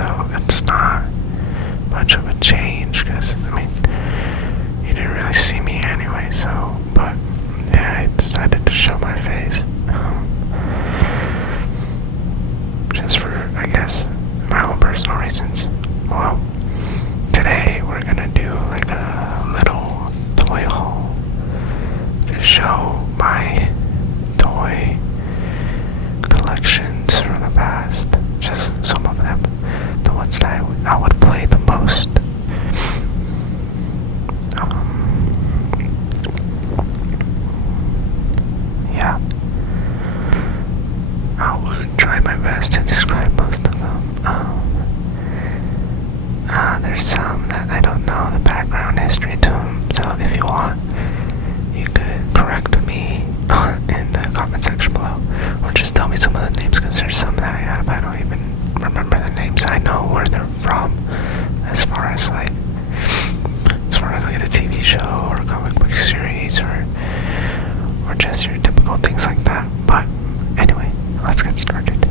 so it's not much of a change, because, I mean, you didn't really see me anyway, so, but, yeah, I decided to show my face, just for, I guess, my own personal reasons. Well, today we're gonna do like a little toy haul to show my toy collections from the past, just some of them, the ones that I would play the most. Yeah, I would try my best to describe most of them. There's some that I don't know the background history to them, so if you want, you could correct me in the comment section below, or just tell me some of the names, because there's some that I have I don't even remember the names. I know where they're from, as far as like the TV show or comic book series or just your typical things like that. But anyway, let's get started.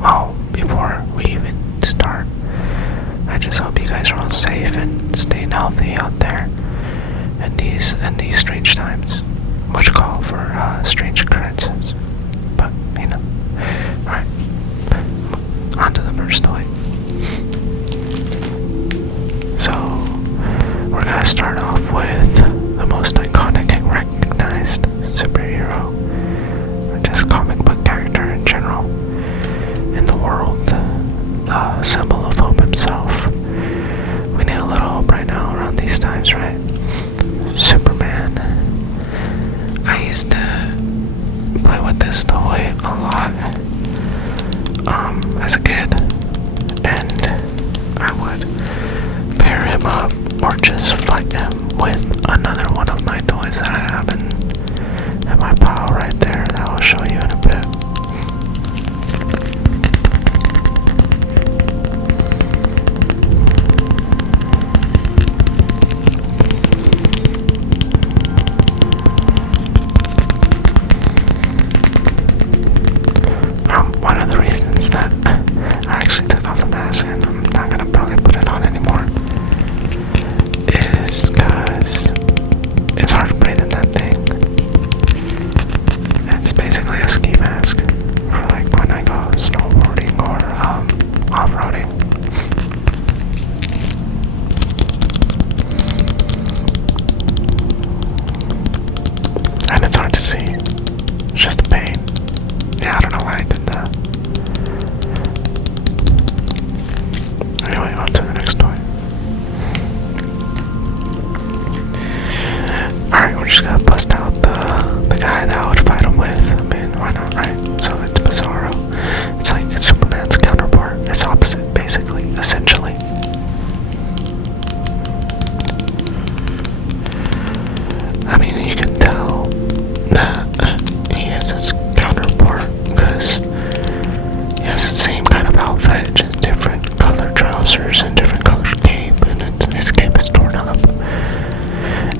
Well, before we even start, I just hope you guys are all safe and staying healthy out there in these strange times, which call for strange occurrences. But you know, all right. On to the first toy. So we're gonna start off with the most iconic and recognized superhero, or just comic book character in general, in the world, the symbol of hope himself. We need a little hope right now around these times, right? Superman. I used to play with this toy a lot as a kid, and I would pair him up or just fight him with another one of my toys that I have in my pile right there that I'll show you in a bit. One of the reasons that I actually took off the mask, and I'm not gonna probably put it on anymore, is because it's hard to breathe in that thing. It's basically a ski mask for like when I go snowboarding or off-roading. And it's hard to see. It's just a pain. Yeah, I don't know why I did that. Anyway, on to the next toy. Alright, we're just gonna bust out the guy that I would fight him with. I mean, why not, right? So it's Bizarro. It's like Superman's counterpart. It's opposite, basically, essentially. I mean, you can tell that he is his counterpart because he has the same kind of outfit, just different colored trousers and different colored cape, and his cape is torn up.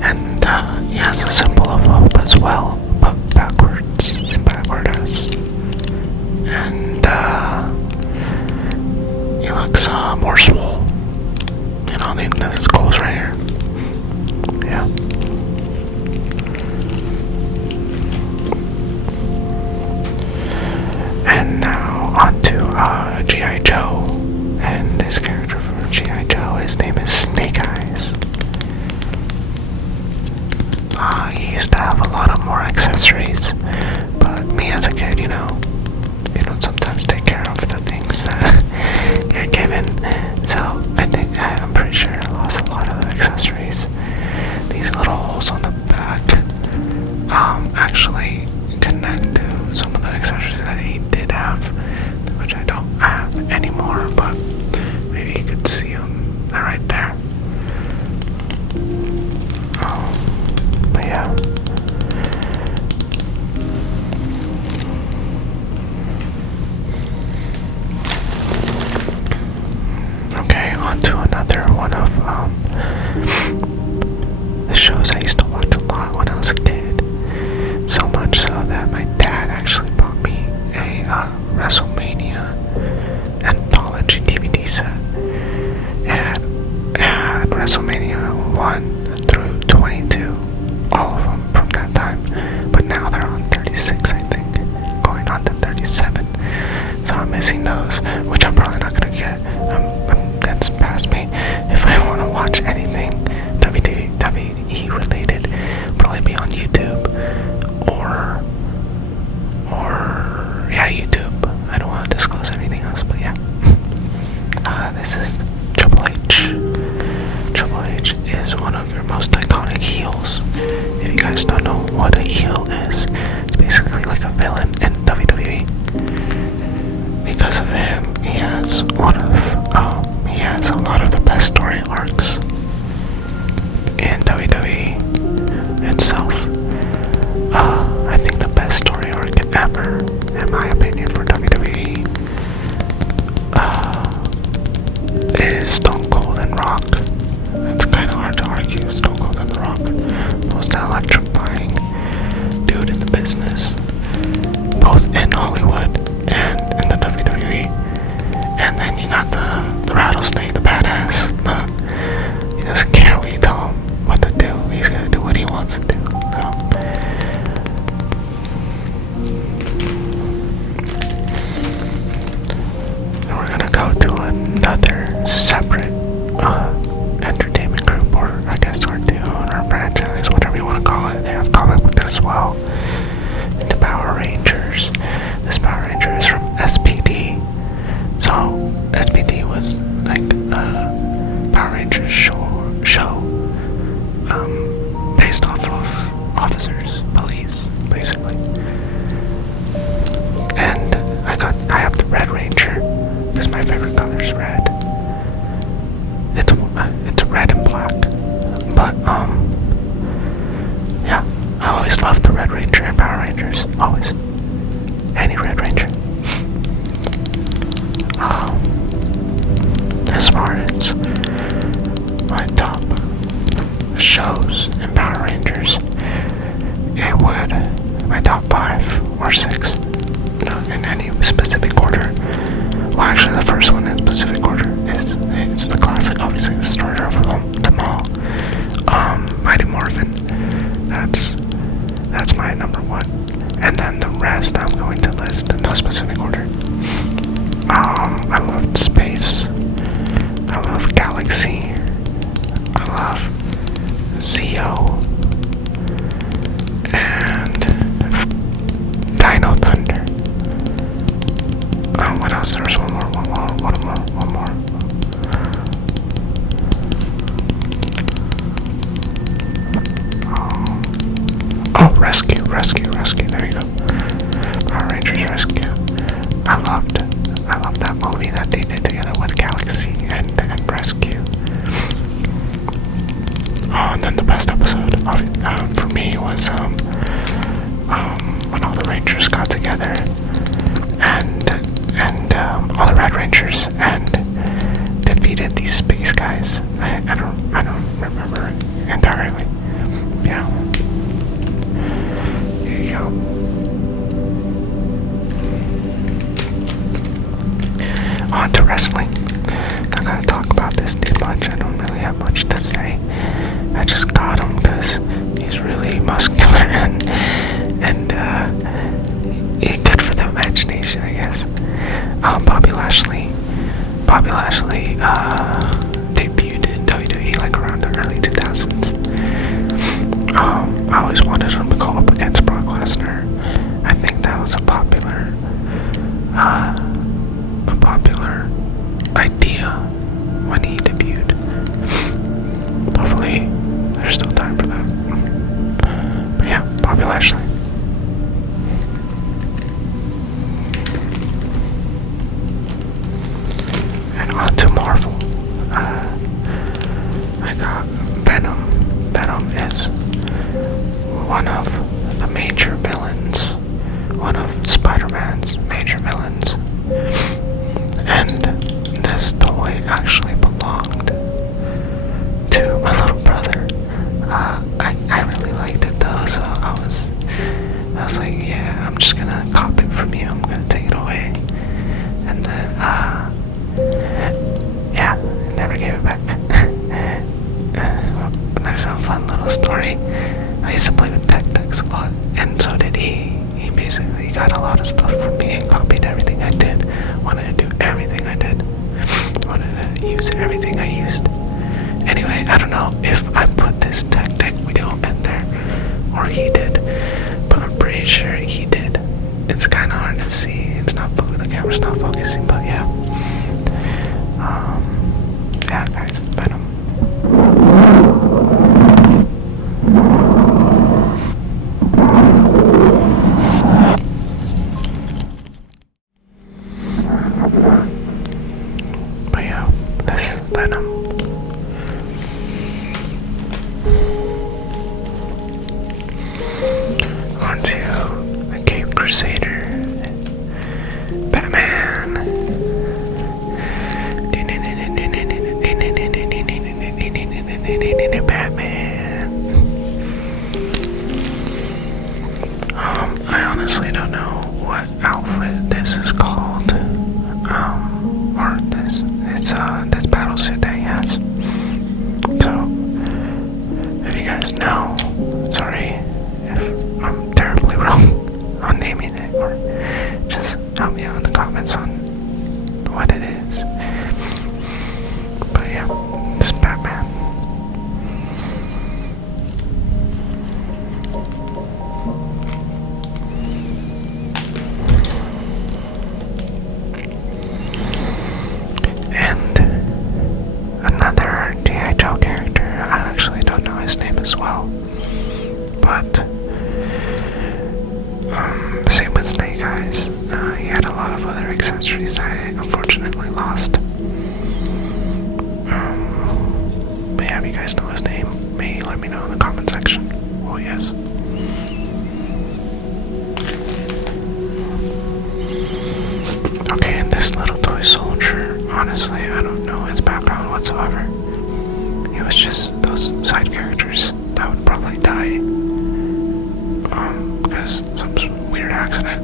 And he has a symbol of hope as well, but backwards. And he looks more swole. You know, this goes right here. Yeah. And now on to G.I. Joe. And this character from G.I. Joe, his name is Snake Eyes. He used to have a lot of more accessories, but me as a kid, you don't sometimes take care of the things that you're given. So I'm pretty sure I lost a lot of the accessories. These little holes on the back actually connect to some of the accessories that he did have, which I don't have anymore, but maybe you could see them. They're right there. But yeah. missing those, which I'm probably not gonna get. That's past me. If I want to watch anything WWE related, probably be on YouTube or yeah, YouTube. I don't want to disclose anything else, but yeah. This is Triple H. Triple H is one of your most iconic heels. If you guys don't know what a heel is, it's basically like a villain in WWE. Because of him, he has a lot of the best story arcs in WWE itself. I think the best story arc ever, in my opinion, for WWE is Stone Cold and Rock. It's kind of hard to argue. Stone Cold and The Rock, most electrifying dude in the business, both in Hollywood and in the WWE. And then you got the rattlesnake, the badass. He doesn't care what you tell him what to do. He's gonna do what he wants to do. So. And we're gonna go to another separate entertainment group, or I guess cartoon or franchise, whatever you want to call it. They have comic books as well. The Power Rangers. This Power Ranger is from SPD. So SPD was like Power Rangers show based off of officers, police, basically. And I have the Red Ranger. Because my favorite color is red. It's red and black. But yeah, I always loved the Red Ranger and Power Rangers. Always. Any Red Ranger. As far as my top shows in Power Rangers, it would my top 5 or 6, not in any specific order. Well, actually, the first one in specific order is the classic, obviously the starter of them all. Mighty Morphin. That's my number 1, and then the rest I'm going to list in no specific order. I loved Space. I love Galaxy. I love Zeo and Dino Thunder. What else? There's one more. Oh, Rescue. There you go. Power Rangers Rescue. I loved that movie that they did together with Galaxy and Rescue. Oh, and then the best episode for me was when all the Rangers got together and all the Red Rangers and defeated these space guys. I don't remember entirely. Yeah. Here you go. On to wrestling. Not gonna talk about this too much. I don't really have much to say. I just got him because he's really muscular and good for the imagination, I guess. Bobby Lashley debuted in WWE like around the early 2000s. I always wanted him to go up against Brock Lesnar. I think that was a popular idea when he debuted. Hopefully there's still time for that. But yeah, Bobby Lashley. And on to Marvel. I got Venom. Venom is one of the major villains. One of Spider-Man's major villains. And this toy actually belonged to my little brother. I really liked it though, so I was like, yeah, I'm just gonna cop it from you. I'm gonna take it away. And then, yeah, I never gave it back. There's a fun little story. I used to play with Tech Decks a lot, and so did he. He basically got a lot of stuff from me and copied everything I did when I something, but yeah. Yeah, guys, Venom. But yeah, this is Venom. Onto the Cape Crusader. Batman. Batman. I honestly don't know what outfit this is called. Or this battle suit that he has. So, if you guys know, sorry if I'm terribly wrong on naming it, or just help me out in the comments on what it is. But yeah, it's Batman. And another G.I. Joe character, I actually don't know his name as well, but same with Snake Eyes. He had a lot of other accessories I unfortunately lost. But yeah, if you guys know his name, maybe let me know in the comment section. Oh yes. Okay, and this little toy soldier, honestly, I don't know his background whatsoever. He was just those side characters that would probably die. Because some weird accident.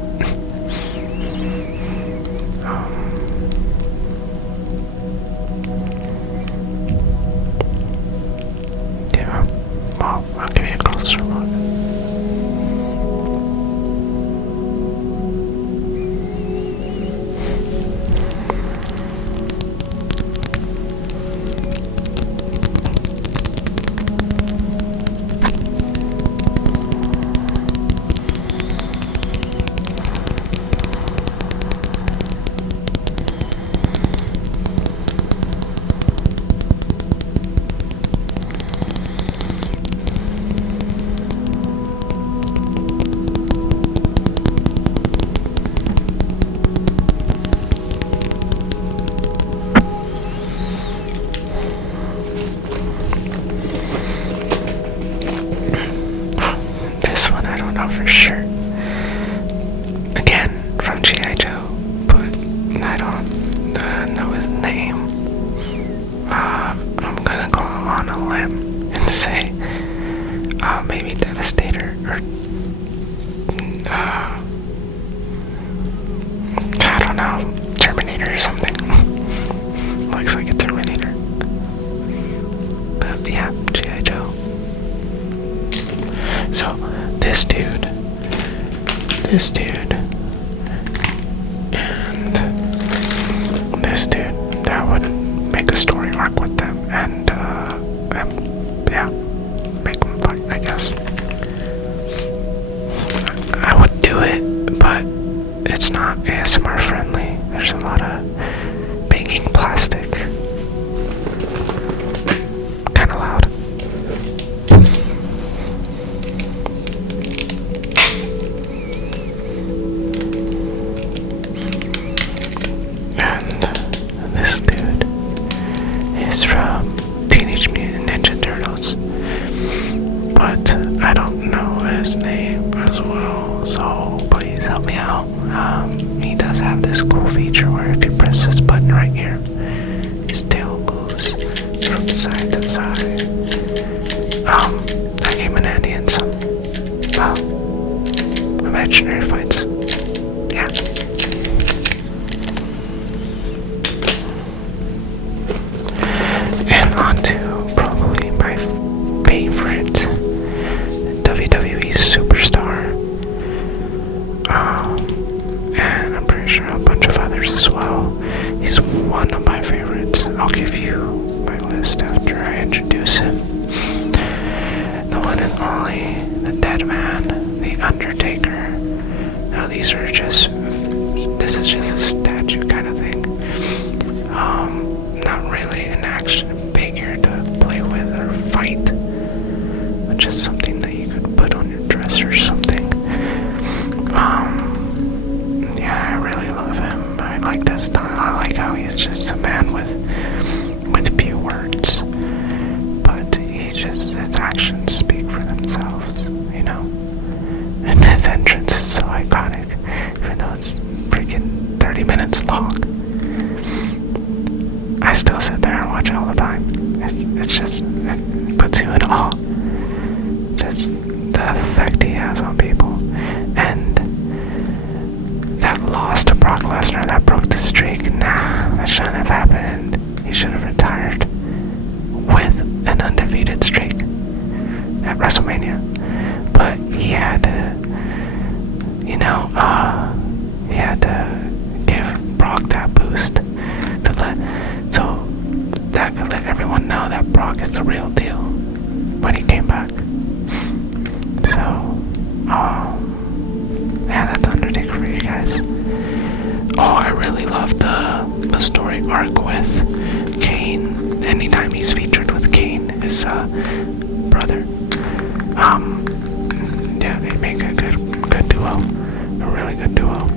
Yeah, well, I'll give you a closer look. For sure. Again, from G.I. Joe, but I don't know his name. I'm gonna go on a limb and say maybe Devastator, or I don't know, Terminator or something. Looks like a Terminator. But yeah, G.I. Joe. So this dude, and this dude, that would make a story arc with them, and yeah, make them fight, I guess. I would do it, but it's not ASMR friendly. There's a lot of banging plastic. Kinda loud. I don't know his name as well, so please help me out. He does have this cool feature where if you press this button right here, his tail moves from side to side. That came in handy in some imaginary fights. Yeah. And on to probably my favorite WWE superstar, and I'm pretty sure a bunch of others as well. He's one of my favorites. I'll give you my list after I introduce him. The one and only, the Dead Man, the Undertaker. Now this is just a statue kind of thing. like how he's just a man with few words, but his actions speak for themselves, you know. And his entrance is so iconic, even though it's freaking 30 minutes long. I still sit there and watch it all the time. It puts you in awe. Just the effect he has on people. And that loss to Brock Lesnar that broke the streak, that shouldn't have happened. He should have retired with an undefeated streak at WrestleMania. But he had to, he had to give Brock that boost so that could let everyone know that Brock is the real deal when he came back. So, yeah, that's Undertaker for you guys. Oh, I really love the story arc with Kane. Anytime he's featured with Kane, his brother. Yeah, they make a good duo, a really good duo.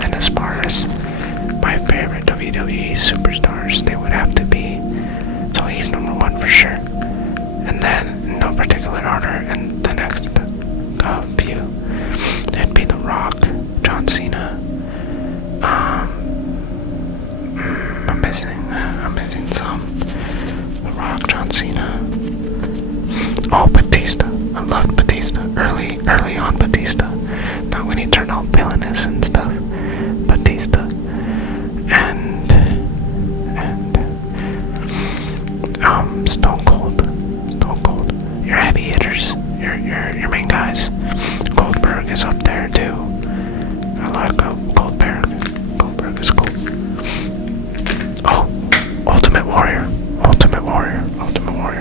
And as far as my favorite WWE superstars, they would have to be, so he's number one for sure. And then, in no particular order, and the next few, it'd be The Rock, John Cena. I'm missing some. The Rock, John Cena. Oh, Batista. I loved Batista. Early on Batista. Not when he turned all villainous and stuff. Batista. And Stone Cold. Your heavy hitters. Your main guys. Goldberg is up there too. I like Goldberg. Goldberg is cool. Oh, Ultimate Warrior,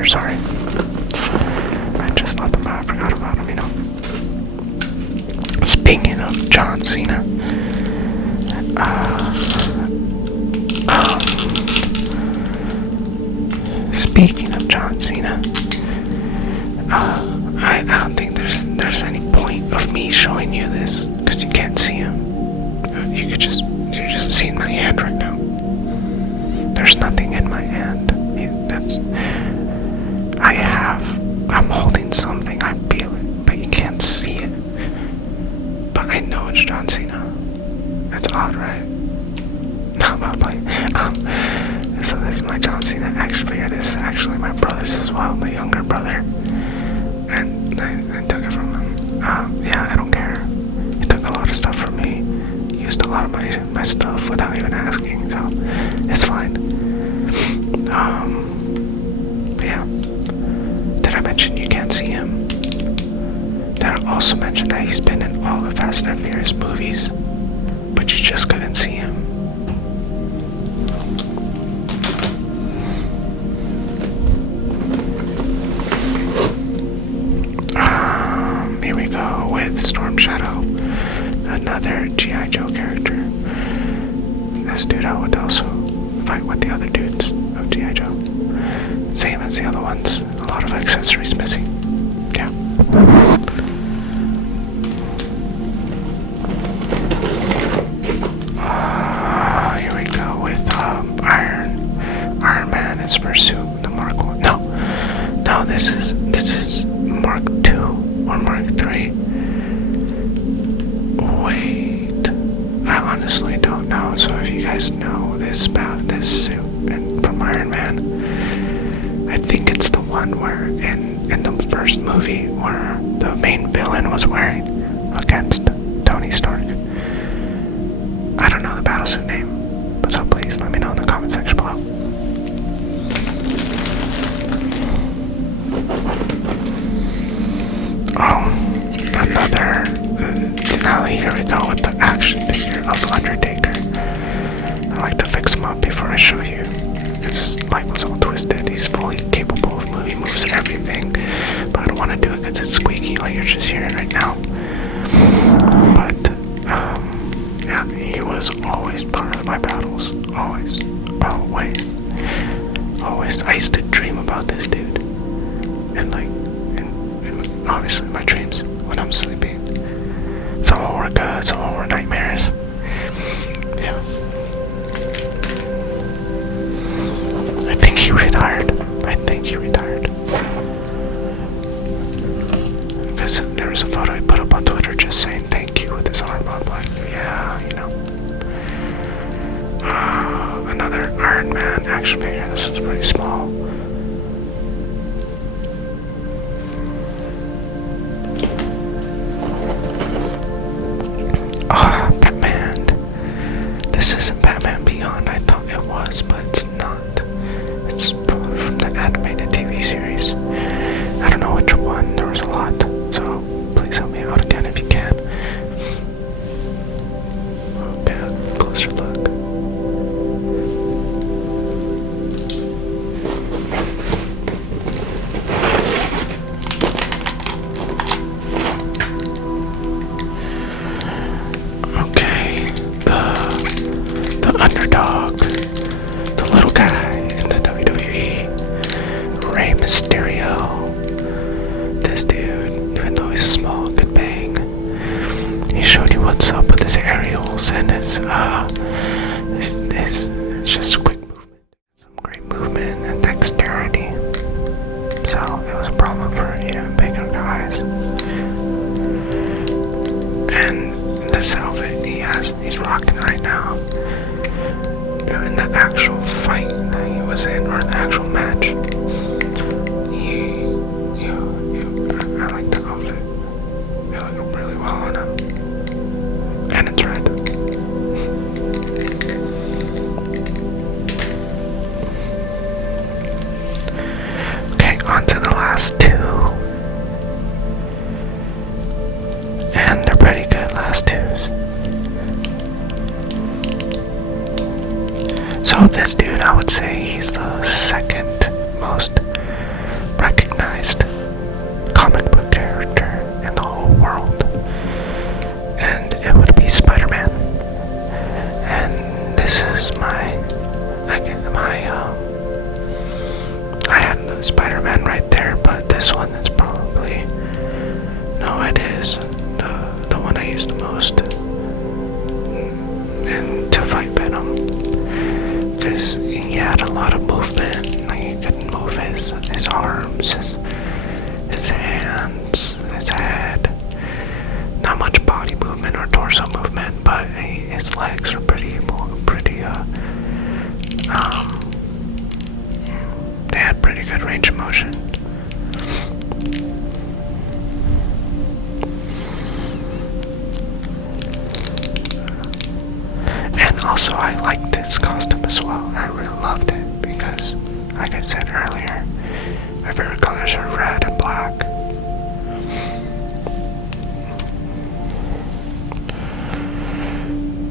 sorry. I just left him out, I forgot about him, Speaking of John Cena, I don't think there's any point of me showing you this, because you can't see him. You're just seeing my hand right now. There's nothing in my hand. I'm holding something, I feel it, but you can't see it. But I know it's John Cena. It's odd, right? No, I'm not playing. So this is my John Cena action figure. This is actually my brother's as well, my younger brother. And I took it from him. Yeah, I don't care. He took a lot of stuff from me. He used a lot of my stuff without even asking, so it's fine. Yeah. Did I mention you can't see him? Did I also mention that he's been in all the Fast and Furious movies, but you just couldn't see him? Here we go with Storm Shadow, another G.I. Joe character. This dude I would also fight with the other dudes of G.I. Joe. Same as the other ones, a lot of accessories missing. Yeah. Here we go with Iron Man, his pursuit, the Mark 1. No, this is Mark 2 or Mark 3. Wait, I honestly don't know. So if you guys know this about this suit and from Iron Man, I think it's the one where in the first movie where the main villain was wearing against Tony Stark. I don't know the battlesuit name, but so please let me know in the comment section below. Now here we go with the action figure of Undertaker. I like to fix him up before I show you. It's just like was all twisted. He's fully capable of moving moves and everything, but I don't want to do it because it's squeaky like you're just hearing right now. But yeah, he was always part of my battles. Always. I used to dream about this dude, and obviously my dreams when I'm sleeping. Some were good, some were nightmares. Yeah. action figure. This is pretty small. Batman. This isn't Batman Beyond. I thought it was, but it's not. It's probably from the animated TV series. I don't know which one. There was a lot. So please help me out again if you can. Okay, closer look. Okay, the underdog, the little guy in the WWE, Rey Mysterio. This dude, even though he's small, could bang. He showed you what's up with his aerials and his just quick movement, some great movement and dexterity. So it was a problem for even bigger guys. And this outfit he's rocking right now, in the actual fight that he was in, or the actual match, I like the outfit. It looked really well on him. And it's red. Okay, on to the last two. And they're pretty good, last twos. So this dude, I would say he's the second most recognized comic book character in the whole world. And it would be Spider-Man. And this is I had the Spider-Man right there, but this one is probably, no, it is the one I use the most and to fight Venom, because he had a lot of movement. Like, he could move his arms, his hands, his head. Not much body movement or torso movement, but his legs are pretty they had pretty good range of motion. And also, I liked his costume as well. I really loved it because, like I said earlier, my favorite colors are red and black.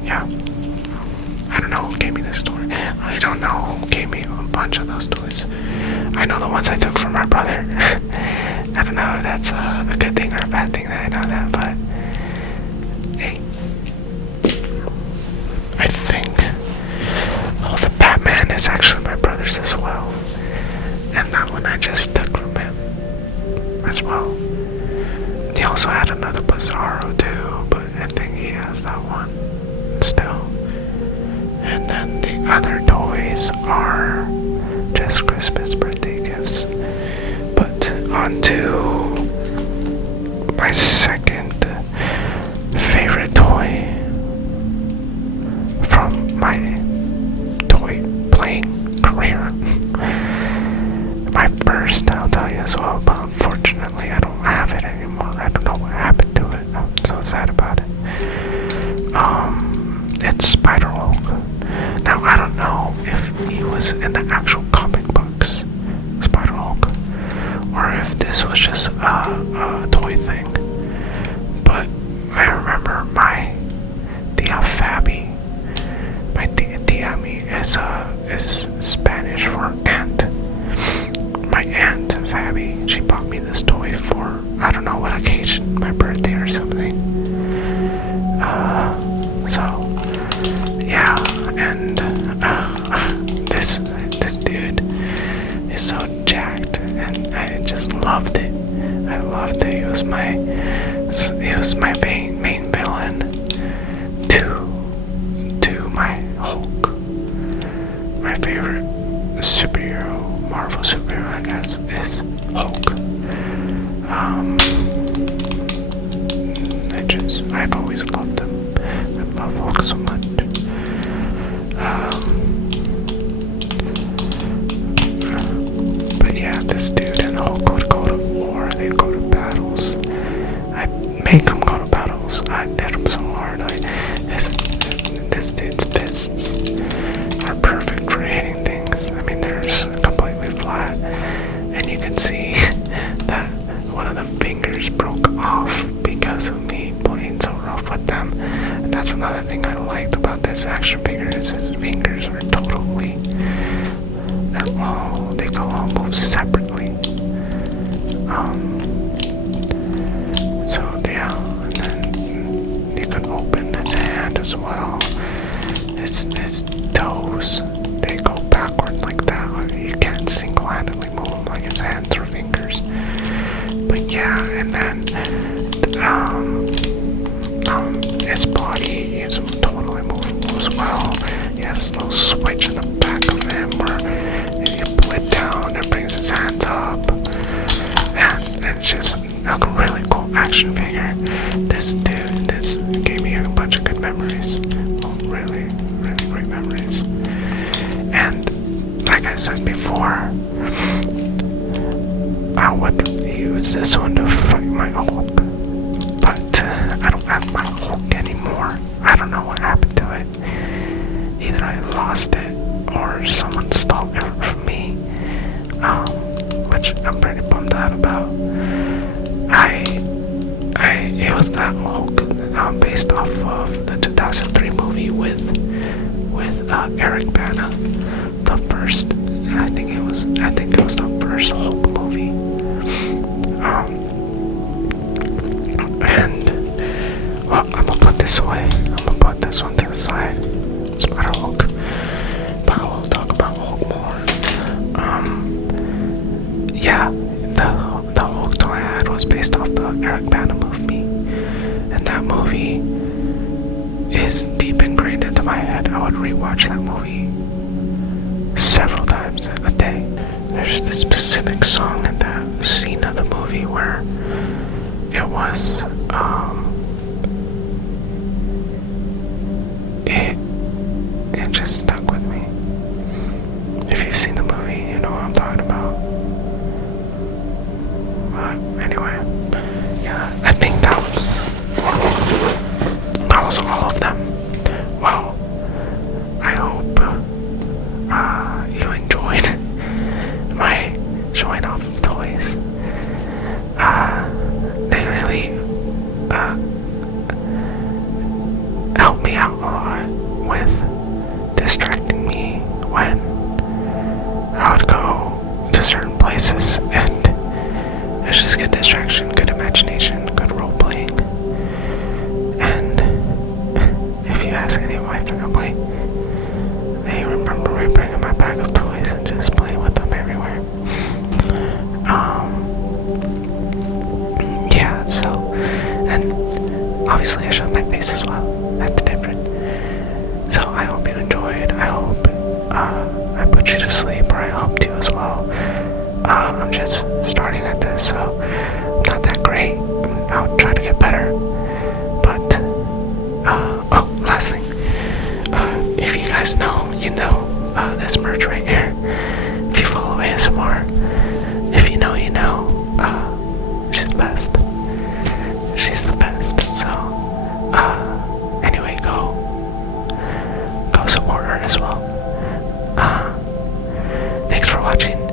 Yeah. I don't know who gave me this toy. I don't know who gave me a bunch of those toys. I know the ones I took from my brother. I don't know if that's a good thing or a bad thing that I know that, but hey. I think the Batman is actually my brother's as well. And that one I just took from him as well. He also had another Bizarro too, but I think he has that one still. And then the other toys are just Christmas birthday gifts. But on to my second favorite toy from my toy playing career. My first, I'll tell you as well, but unfortunately I don't have it anymore. I don't know what happened to it. I'm so sad about it. It's Spider-Hulk. Now, I don't know if he was in the actual comic books, Spider-Hulk, or if this was just a toy thing. But I remember my Tia Fabi. My Tia is Spanish for aunt. My aunt Fabi, she bought me this toy for, I don't know what occasion, my birthday or something. So yeah, and this dude is so jacked, and I just loved it. I loved it. He was my main villain to my Hulk. My favorite superhero, Marvel superhero, I guess, is Hulk. I've always loved him. I love Hulk so much. has a little switch in the back of him where if you pull it down, it brings his hands up. And it's just a really cool action figure. This gave me a bunch of good memories. Really, really great memories. And like I said before, I would use this one to fight my Hulk. But I don't have my Hulk anymore. I don't know what happened to it. Either I lost it or someone stole it from me. Which I'm pretty bummed out about. It was that Hulk based off of the 2003 movie with Eric Bana. The first, I think it was the first Hulk movie. And well, I'm gonna put this away. I'm gonna put this one to the side. Spider-Hulk. But we'll talk about Hulk more. Yeah, the Hulk toy I had was based off the Eric Bana movie. And that movie is deep ingrained into my head. I would rewatch that movie several times a day. There's this specific song in that Cena the movie where it was it just stuck with me. If you've seen the movie, you know what I'm talking about. But anyway, yeah, I think that was all of them. Well, I hope you enjoyed my showing off of toys. They really helped me out a lot with distracting me when I would go to certain places, and it's just good distraction, good imagination, good role playing. And if you ask any of my family, they remember me bringing my bag of toys and just playing with them everywhere. Yeah, so, and obviously I showed my face as well. That's different. So I hope you enjoyed. I hope I put you to sleep, or I helped you as well. I'm just starting at this, so not that great. I'll try to get better. But, oh, last thing. If you guys know, you know, this merch right here. If you follow ASMR, if you know, you know, she's the best. She's the best. So, anyway, go support her as well. Thanks for watching.